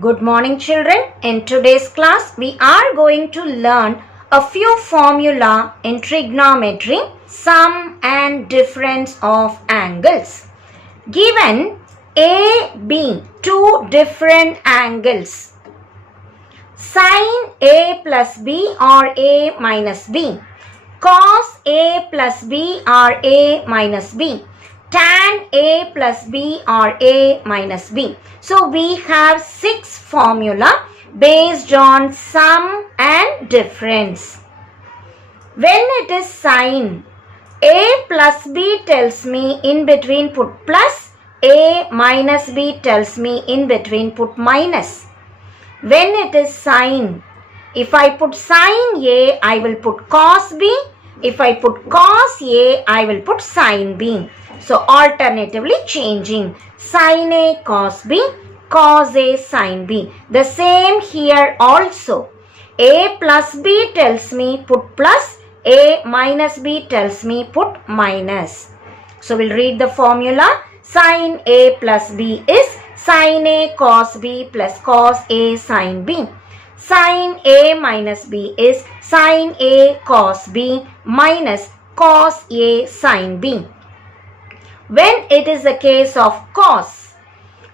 Good morning children. In today's class we are going to learn a few formula in trigonometry, sum and difference of angles. Given A, B, two different angles, sin A plus B or A minus B, cos A plus B or A minus B, tan A plus B or A minus B. So we have 6 formula based on sum and difference. When it is sin, A plus B tells me in between put plus, A minus B tells me in between put minus. When it is sin, if I put sin A, I will put cos B. If I put cos A, I will put sin B. So alternatively changing sin A cos B, cos A sin B. The same here also. A plus B tells me put plus, A minus B tells me put minus. So we'll read the formula. Sin A plus B is sin A cos B plus cos A sin B. Sin A minus B is sin A cos B minus cos A sin B. When it is a case of cos,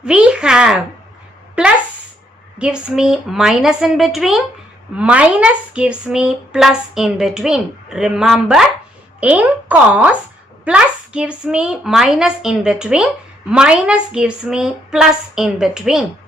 we have plus gives me minus in between, minus gives me plus in between. Remember, in cos, plus gives me minus in between, minus gives me plus in between.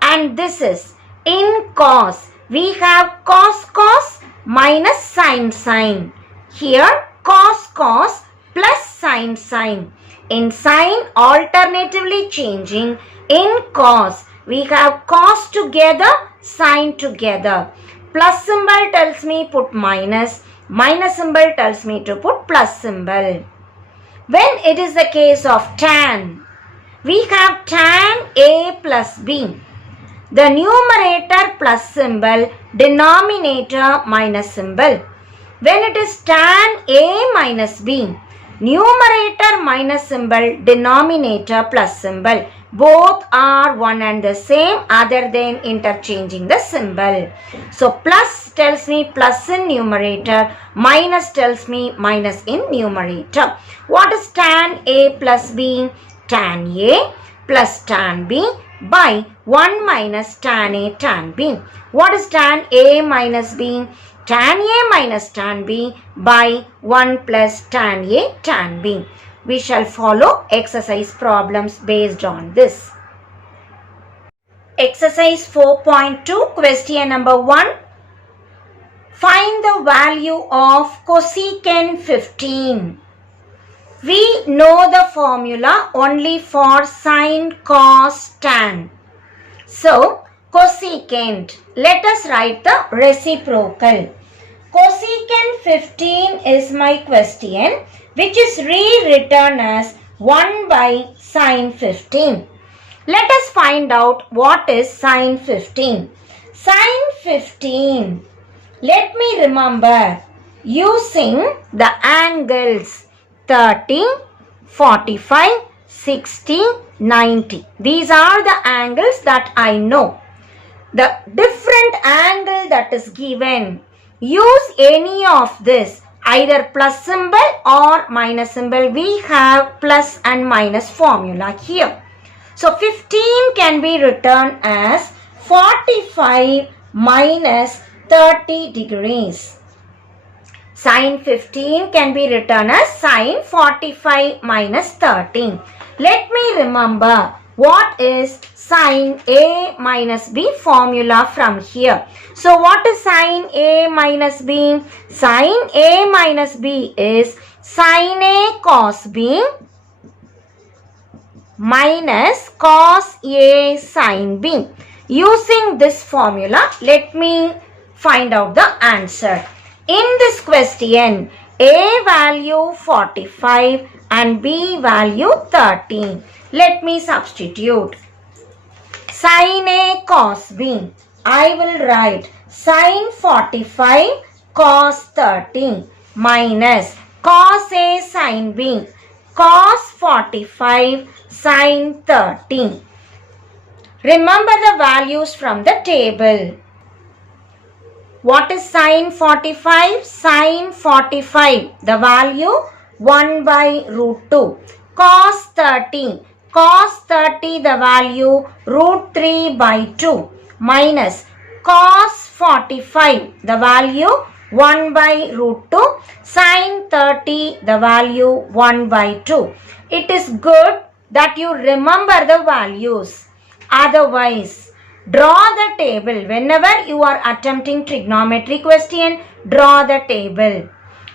And this is in cos, we have cos cos minus sin sin. Here cos cos plus sin sin. In sin alternatively changing. In cos we have cos together, sin together. Plus symbol tells me put minus, minus symbol tells me to put plus symbol. When it is the case of tan, we have tan A plus B. The numerator plus symbol, denominator minus symbol. When it is tan A minus B, numerator minus symbol, denominator plus symbol. Both are one and the same other than interchanging the symbol. So plus tells me plus in numerator, minus tells me minus in numerator. What is tan A plus B? Tan A plus tan B by 1 minus tan A tan B. What is tan A minus B? Tan A minus tan B by 1 plus tan A tan B. We shall follow exercise problems based on this. Exercise 4.2, question number 1. Find the value of cosecant 15. We know the formula only for sin, cos, tan. So, cosecant. Let us write the reciprocal. Cosecant 15 is my question, which is rewritten as 1 by sin 15. Let us find out what is sin 15. Sin 15. Let me remember using the angles 30, 45, 60, 90. These are the angles that I know. The different angle that is given, use any of this, either plus symbol or minus symbol. We have plus and minus formula here. So 15 can be written as 45 minus 30 degrees. Sin 15 can be written as sin 45 minus 30. Let me remember what is sin A minus B formula from here. So what is sin A minus B? Sin A minus B is sin A cos B minus cos A sin B. Using this formula, let me find out the answer. In this question, A value 45 and B value 30. Let me substitute. Sin A cos B. I will write sin 45 cos 30 minus cos A sin B cos 45 sin 30. Remember the values from the table. What is sine 45? Sine 45, the value 1 by root 2. Cos 30. Cos 30, the value root 3 by 2. Minus cos 45, the value 1 by root 2. Sine 30, the value 1 by 2. It is good that you remember the values. Otherwise, draw the table. Whenever you are attempting trigonometry question, draw the table.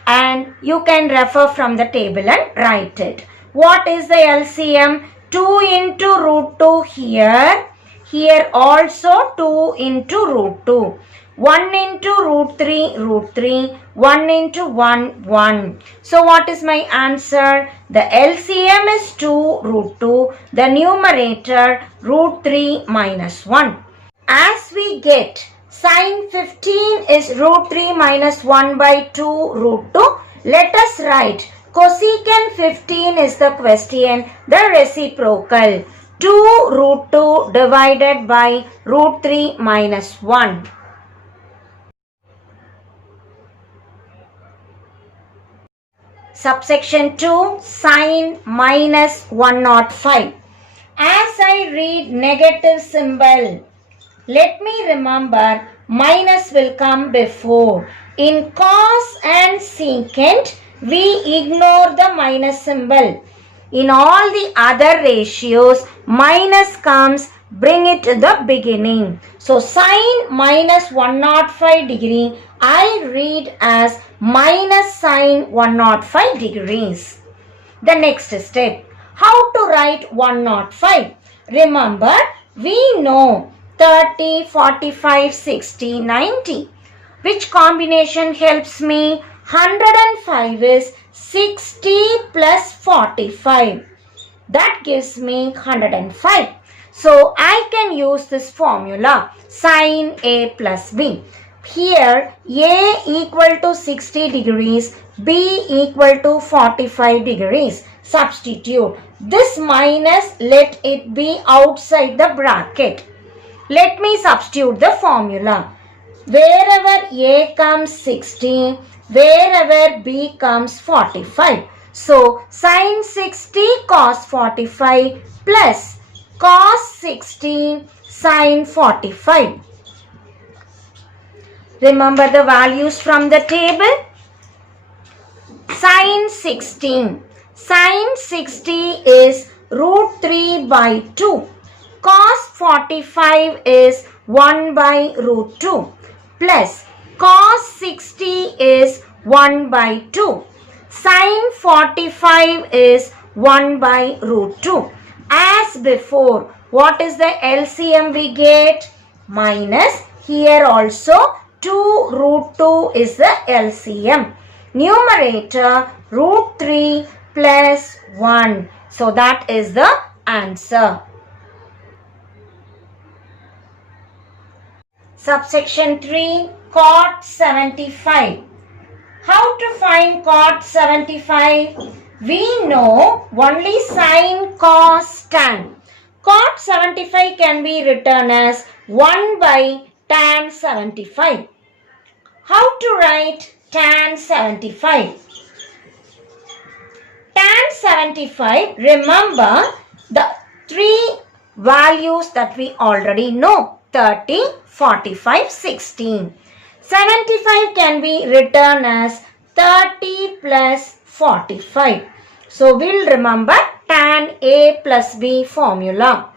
And you can refer from the table and write it. What is the LCM? 2 into root 2 here. Here also 2 into root 2. 1 into root 3, 1 into 1, 1. So what is my answer? The LCM is 2 root 2. The numerator root 3 minus 1. As we get sine 15 is root 3 minus 1 by 2 root 2. Let us write cosecant 15 is the question, the reciprocal. 2 root 2 divided by root 3 minus 1. Subsection 2, sine minus 105. As I read negative symbol, let me remember minus will come before. In cos and secant, we ignore the minus symbol. In all the other ratios, minus comes, bring it to the beginning. So, sine minus 105 degree, I read as minus sine 105 degrees. The next step, how to write 105? Remember, we know 30, 45, 60, 90. Which combination helps me? 105 is 60 plus 45. That gives me 105. So, I can use this formula, sin A plus B. Here, A equal to 60 degrees, B equal to 45 degrees. Substitute. This minus, let it be outside the bracket. Let me substitute the formula. Wherever A comes 60, wherever B comes 45. So, sin 60 cos 45 plus cos 60 sin 45. Remember the values from the table. Sin 16. Sin 60 is root 3 by 2. Cos 45 is 1 by root 2. Plus cos 60 is 1 by 2. Sin 45 is 1 by root 2. As before, what is the LCM we get? Minus, here also 2 root 2 is the LCM. Numerator root 3 plus 1. So that is the answer. Subsection 3, cot 75. How to find cot 75? We know only sin, cos, tan. Cot 75 can be written as 1 by tan 75. How to write tan 75? Tan 75, remember the three values that we already know. 30, 45, 16. 75 can be written as 30 plus 45. So, we'll remember tan A plus B formula.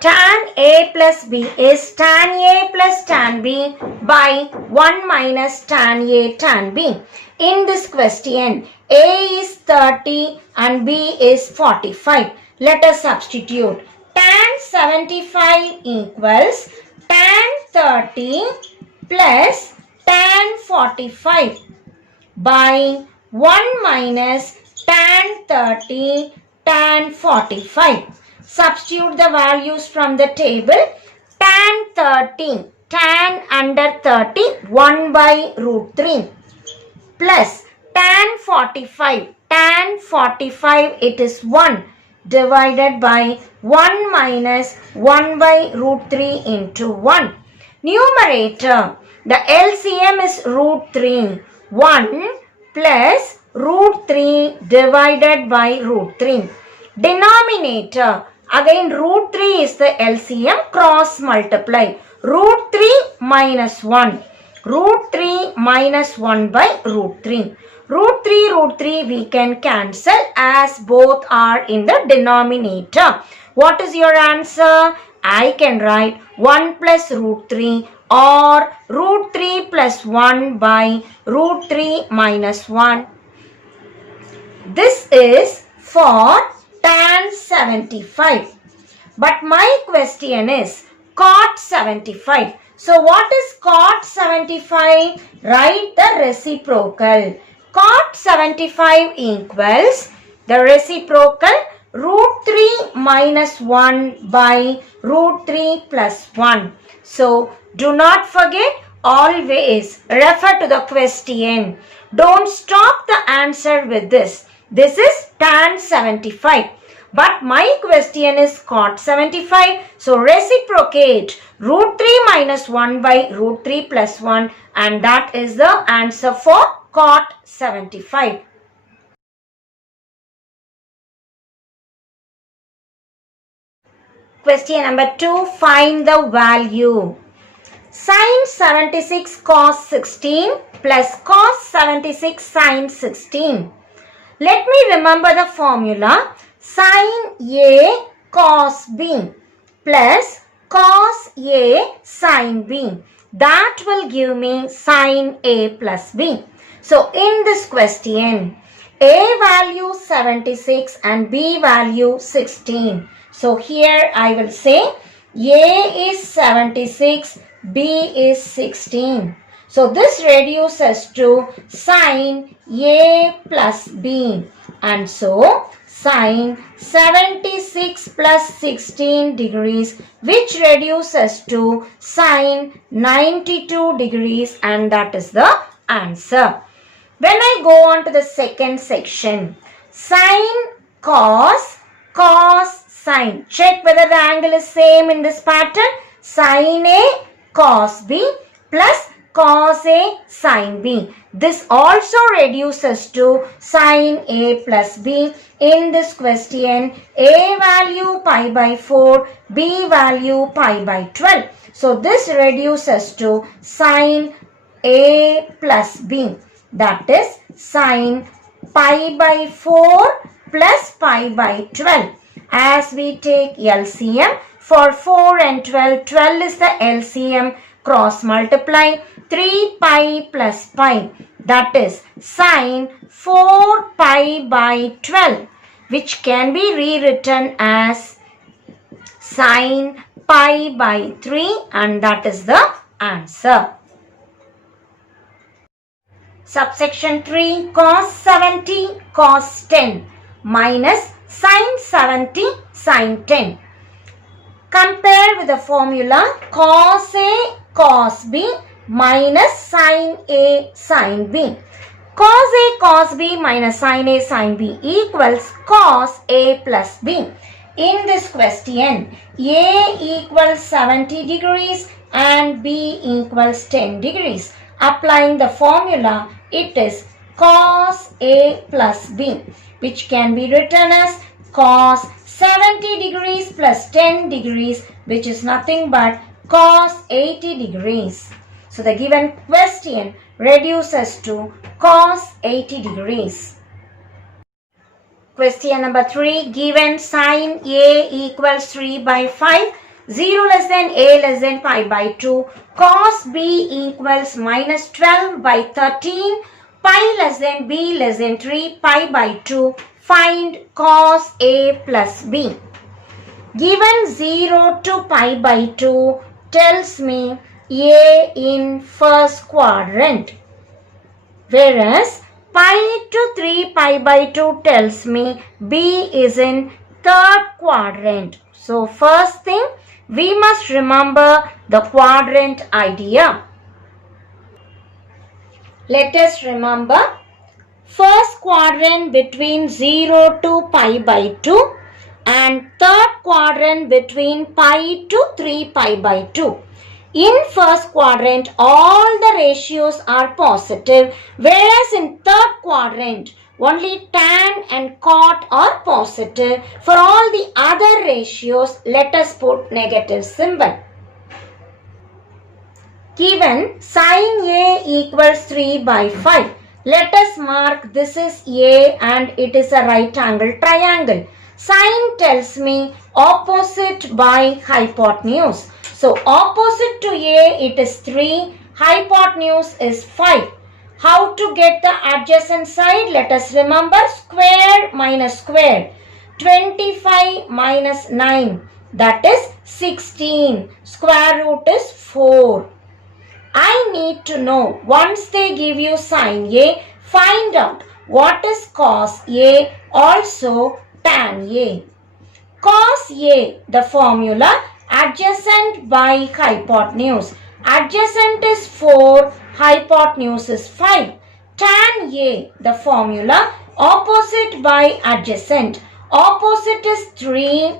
Tan A plus B is tan A plus tan B by 1 minus tan A tan B. In this question, A is 30 and B is 45. Let us substitute. Tan 75 equals tan 30 plus tan 45 by 1 minus tan 30 tan 45. Substitute the values from the table. Tan 30, tan under 30, 1 by root 3 plus tan 45, it is 1. divided by 1 minus 1 by root 3 into 1. Numerator, the LCM is root 3. 1 plus root 3 divided by root 3. Denominator, again root 3 is the LCM, cross multiply. Root 3 minus 1. Root 3 minus 1 by root 3. Root 3 we can cancel as both are in the denominator. What is your answer? I can write 1 plus root 3 or root 3 plus 1 by root 3 minus 1. This is for tan 75. But my question is cot 75. So what is cot 75? Write the reciprocal. Cot 75 equals the reciprocal root 3 minus 1 by root 3 plus 1. So do not forget, always refer to the question. Don't stop the answer with this. This is tan 75. But my question is cot 75. So reciprocate root 3 minus 1 by root 3 plus 1, and that is the answer for cot 75. Question number 2. Find the value. Sin 76 cos 16 plus cos 76 sin 16. Let me remember the formula. Sin A cos B plus cos A sin B. That will give me sin A plus B. So in this question, A value 76 and B value 16. So here I will say A is 76, B is 16. So this reduces to sin A plus B. And so sin 76 plus 16 degrees, which reduces to sin 92 degrees, and that is the answer. When I go on to the second section, sin, cos, cos, sin. Check whether the angle is same in this pattern. Sin A cos B plus cos A sin B. This also reduces to sin A plus B. In this question, A value pi by 4, B value pi by 12. So this reduces to sin A plus B. That is sin pi by 4 plus pi by 12. As we take LCM, for 4 and 12, 12 is the LCM, cross multiply, 3 pi plus pi, that is sin 4 pi by 12, which can be rewritten as sin pi by 3, and that is the answer. Subsection 3, cos 70 cos 10 minus sin 70 sin 10. Compare with the formula cos A cos B minus sin A sin B. Cos A cos B minus sin A sin B equals cos A plus B. In this question, A equals 70 degrees and B equals 10 degrees. Applying the formula, it is cos A plus B, which can be written as cos 70 degrees plus 10 degrees, which is nothing but cos 80 degrees. So the given question reduces to cos 80 degrees. Question number 3, given sin A equals 3 by 5, 0 less than A less than pi by 2, cos B equals minus 12 by 13, pi less than B less than 3, pi by 2, find cos A plus B. Given 0 to pi by 2 tells me A in first quadrant, whereas pi to 3 pi by 2 tells me B is in third quadrant. So first thing, we must remember the quadrant idea. Let us remember first quadrant between 0 to pi by 2. and third quadrant between pi to 3 pi by 2. In first quadrant, all the ratios are positive, whereas in third quadrant, only tan and cot are positive. For all the other ratios, let us put negative symbol. Given sin A equals 3 by 5. Let us mark this is A and it is a right angle triangle. Sin tells me opposite by hypotenuse. So opposite to A it is 3, hypotenuse is 5. How to get the adjacent side? Let us remember square minus square. 25 minus 9, that is 16. Square root is 4. I need to know, once they give you sin A, find out what is cos A, also tan A. Cos A, the formula, adjacent by hypotenuse. Adjacent is 4, hypotenuse is 5. Tan A, the formula, opposite by adjacent. Opposite is 3,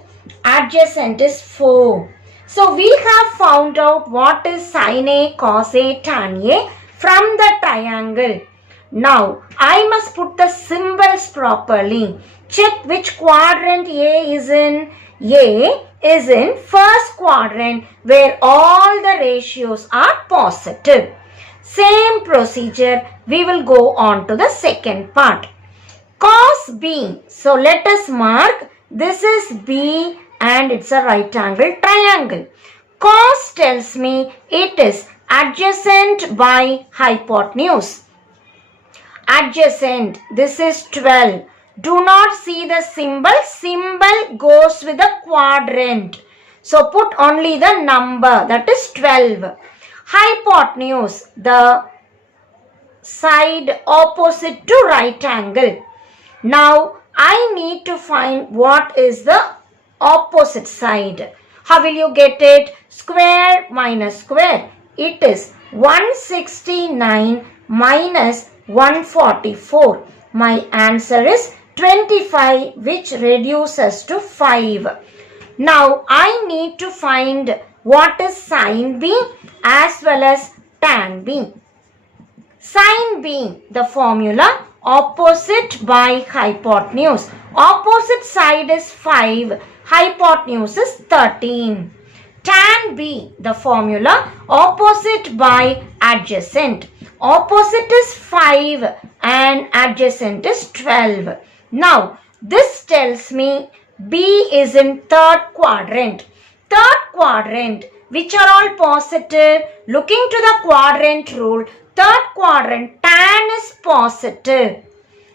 adjacent is 4. So we have found out what is sin A, cos A, tan A from the triangle. Now I must put the symbols properly. Check which quadrant A is in. A is in first quadrant where all the ratios are positive. Same procedure, we will go on to the second part. Cos B. So let us mark this is B and it's a right angle triangle. Cos tells me it is adjacent by hypotenuse. Adjacent, this is 12. Do not see the symbol. Symbol goes with the quadrant. So put only the number, that is 12. Hypotenuse, the side opposite to right angle. Now I need to find what is the opposite side. How will you get it? Square minus square. It is 169 minus 144. My answer is 25, which reduces to 5. Now I need to find what is sin B as well as tan B. Sin B, the formula, opposite by hypotenuse. Opposite side is 5, hypotenuse is 13. Tan B, the formula, opposite by adjacent. Opposite is 5 and adjacent is 12. Now this tells me B is in third quadrant. Third quadrant, which are all positive. Looking to the quadrant rule, third quadrant tan is positive,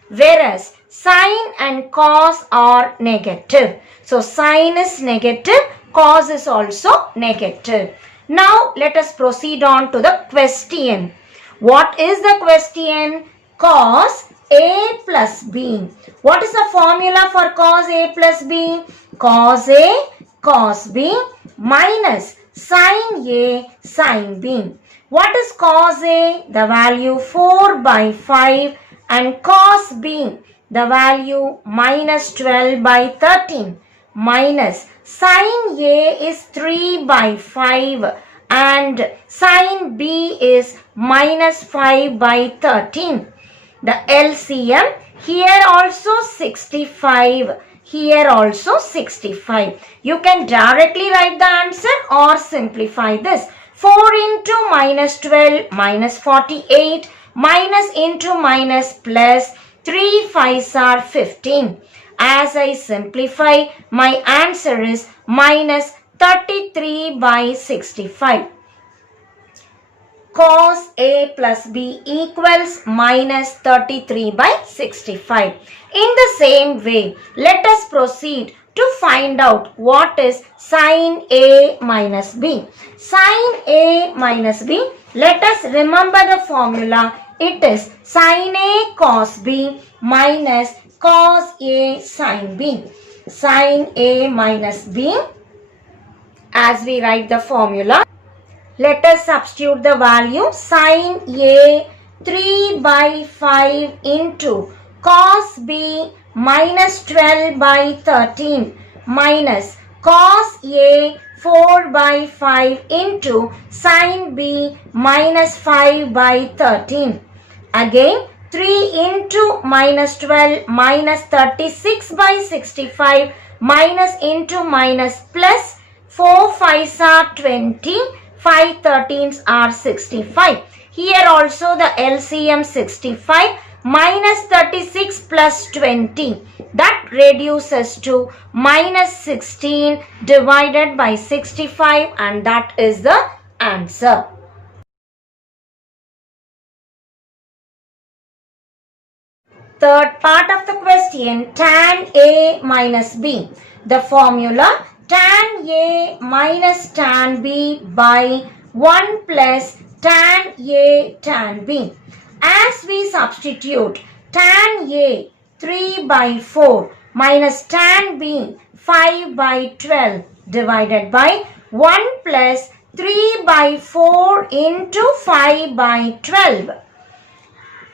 whereas sin and cos are negative. So sin is negative, cos is also negative. Now let us proceed on to the question. What is the question? Cos A plus B. What is the formula for cos A plus B? Cos A cos B minus sin A sin B. What is cos A? The value 4 by 5 and cos B, the value minus 12 by 13 minus sin A is 3 by 5 and sin B is minus 5 by 13. The LCM, here also 65, here also 65. You can directly write the answer or simplify this. 4 into minus 12 minus 48 minus into minus plus 3 5s are 15. As I simplify, my answer is minus 33 by 65. Cos A plus B equals minus 33 by 65. In the same way, let us proceed to find out what is sin A minus B. Sin A minus B, let us remember the formula. It is sin A cos B minus cos A sin B. Sin A minus B, as we write the formula, let us substitute the value. Sin A 3 by 5 into cos B minus 12 by 13 minus cos A 4 by 5 into sin B minus 5 by 13. Again 3 into minus 12 minus 36 by 65 minus into minus plus 4 5s are 20, 5 13s are 65. Here also the LCM 65 minus 36 plus 20. That reduces to minus 16 divided by 65 and that is the answer. Third part of the question, tan A minus B. The formula tan A minus tan B by 1 plus tan A tan B. As we substitute tan A 3 by 4 minus tan B 5 by 12 divided by 1 plus 3 by 4 into 5 by 12.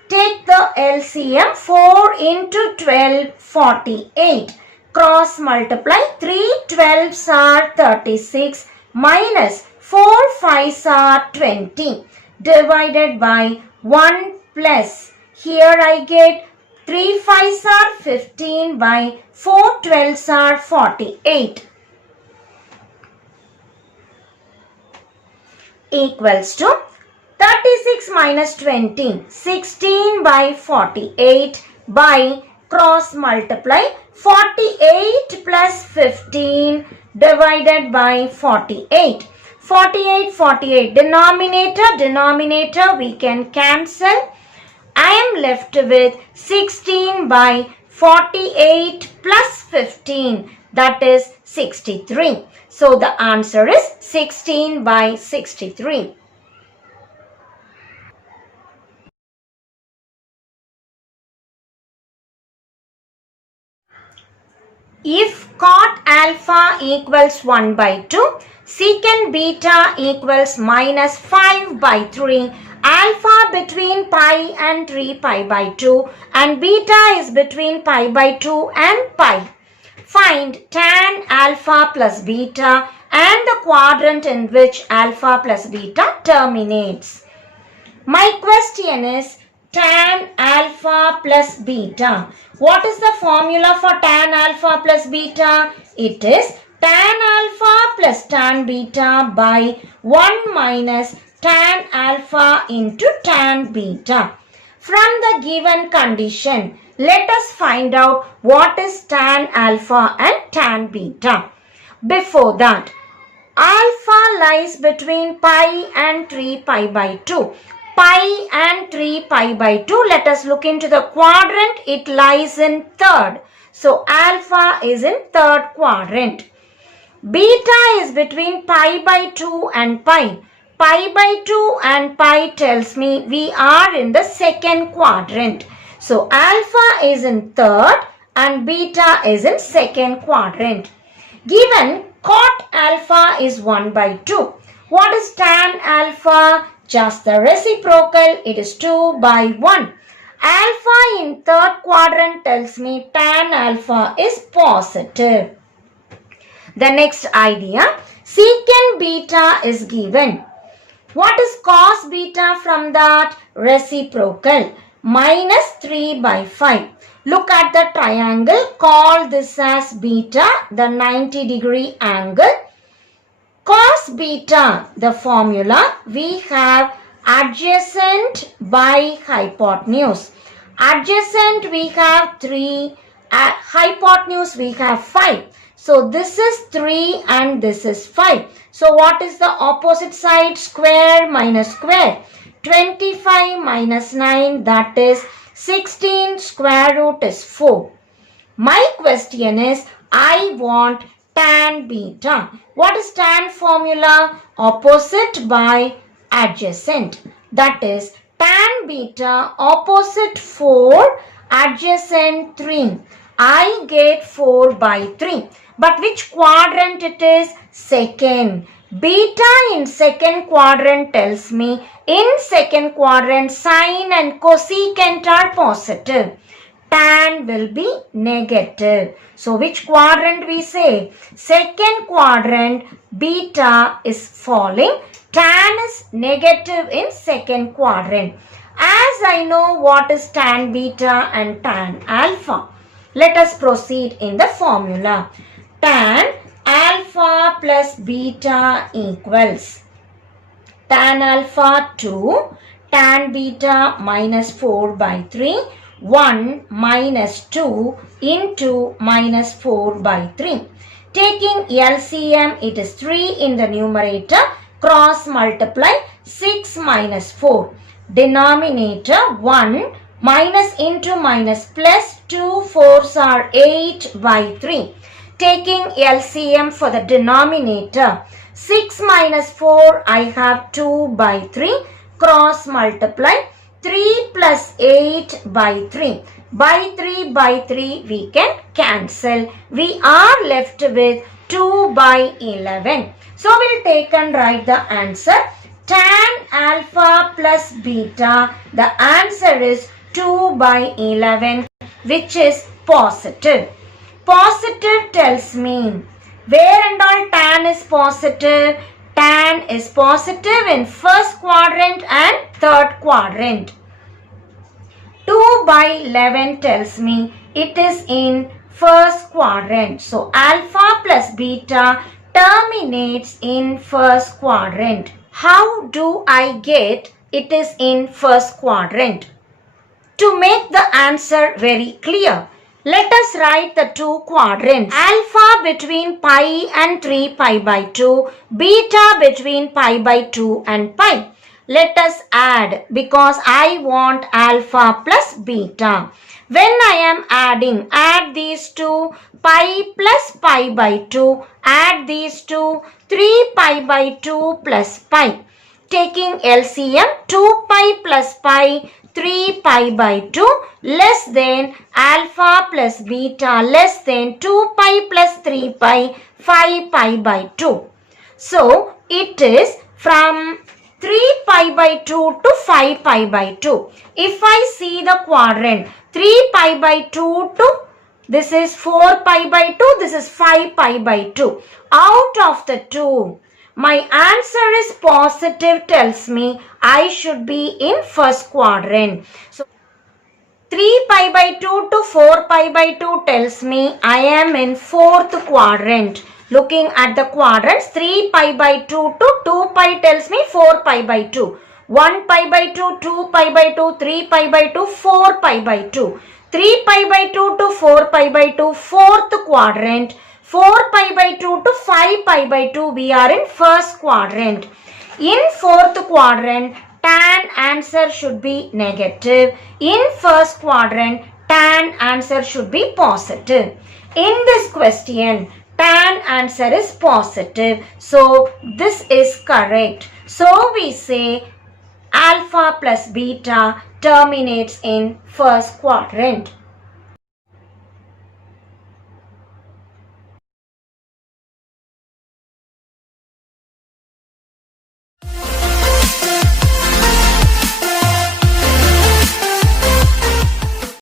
Take the LCM 4 into 12 48. Cross multiply 3 12s are 36 minus 4 5s are 20 divided by 1 plus. Here I get 3 5s are 15 by 4 12s are 48 equals to 36 minus 20, 16 by 48 by cross multiply 48 plus 15 divided by 48. 48 denominator we can cancel. I am left with 16 by 48 plus 15, that is 63. So the answer is 16 by 63. If cot alpha equals 1 by 2, secant beta equals minus 5 by 3, alpha between pi and 3 pi by 2 and beta is between pi by 2 and pi. Find tan alpha plus beta and the quadrant in which alpha plus beta terminates. My question is tan alpha plus beta. What is the formula for tan alpha plus beta? It is tan alpha plus tan beta by 1 minus tan alpha into tan beta. From the given condition, let us find out what is tan alpha and tan beta. Before that, alpha lies between pi and 3 pi by 2. Pi and 3 pi by 2. Let us look into the quadrant. It lies in third. So alpha is in third quadrant. Beta is between pi by 2 and pi. Pi by 2 and pi tells me we are in the second quadrant. So alpha is in third and beta is in second quadrant. Given cot alpha is 1 by 2. What is tan alpha? Just the reciprocal, it is 2 by 1. Alpha in third quadrant tells me tan alpha is positive. The next idea, secant beta is given. What is cos beta from that? Reciprocal, minus 3 by 5. Look at the triangle, call this as beta, the 90-degree angle. Cos beta, the formula, we have adjacent by hypotenuse. Adjacent we have 3, hypotenuse we have 5. So this is 3 and this is 5. So what is the opposite side? Square minus square. 25 minus 9, that is 16, square root is 4. My question is, I want tan beta. What is tan formula? Opposite by adjacent. That is tan beta opposite 4, adjacent 3. I get 4 by 3. But which quadrant it is? Second. Beta in second quadrant tells me in second quadrant sine and cosecant are positive. tan will be negative. So which quadrant we say? Second quadrant, beta is falling. Tan is negative in second quadrant. As I know what is tan beta and tan alpha, let us proceed in the formula. Tan alpha plus beta equals tan alpha 2, tan beta minus 4 by 3, 1 minus 2 into minus 4 by 3. Taking LCM, it is 3 in the numerator, cross multiply 6 minus 4. Denominator 1 minus into minus plus 2 4s are 8 by 3. Taking LCM for the denominator, 6 minus 4 I have 2 by 3, cross multiply 3 plus 8 by 3. By 3 we can cancel. We are left with 2 by 11. So we'll take and write the answer. Tan alpha plus beta, the answer is 2 by 11, which is positive. Positive tells me where and all tan is positive. Tan is positive in first quadrant and third quadrant. 2 by 11 tells me it is in first quadrant. So alpha plus beta terminates in first quadrant. How do I get it is in first quadrant? To make the answer very clear, let us write the two quadrants. Alpha between pi and 3 pi by 2, beta between pi by 2 and pi. Let us add because I want alpha plus beta. When I am adding, add these two, pi plus pi by 2, add these two, 3 pi by 2 plus pi. Taking LCM, 2 pi plus pi, 3 pi by 2 less than alpha plus beta less than 2 pi plus 3 pi, 5 pi by 2. So, it is from 3 pi by 2 to 5 pi by 2. If I see the quadrant, 3 pi by 2 to this is 4 pi by 2, this is 5 pi by 2. Out of the two, my answer is positive tells me I should be in first quadrant. So 3 pi by 2 to 4 pi by 2 tells me I am in fourth quadrant. Looking at the quadrants, 3 pi by 2 to 2 pi tells me 4 pi by 2. 1 pi by 2, 2 pi by 2, 3 pi by 2, 4 pi by 2. 3 pi by 2 to 4 pi by 2, fourth quadrant. 4 pi by 2 to 5 pi by 2, we are in first quadrant. In fourth quadrant, tan answer should be negative. In first quadrant, tan answer should be positive. In this question, tan answer is positive. So, this is correct. So, we say alpha plus beta terminates in first quadrant.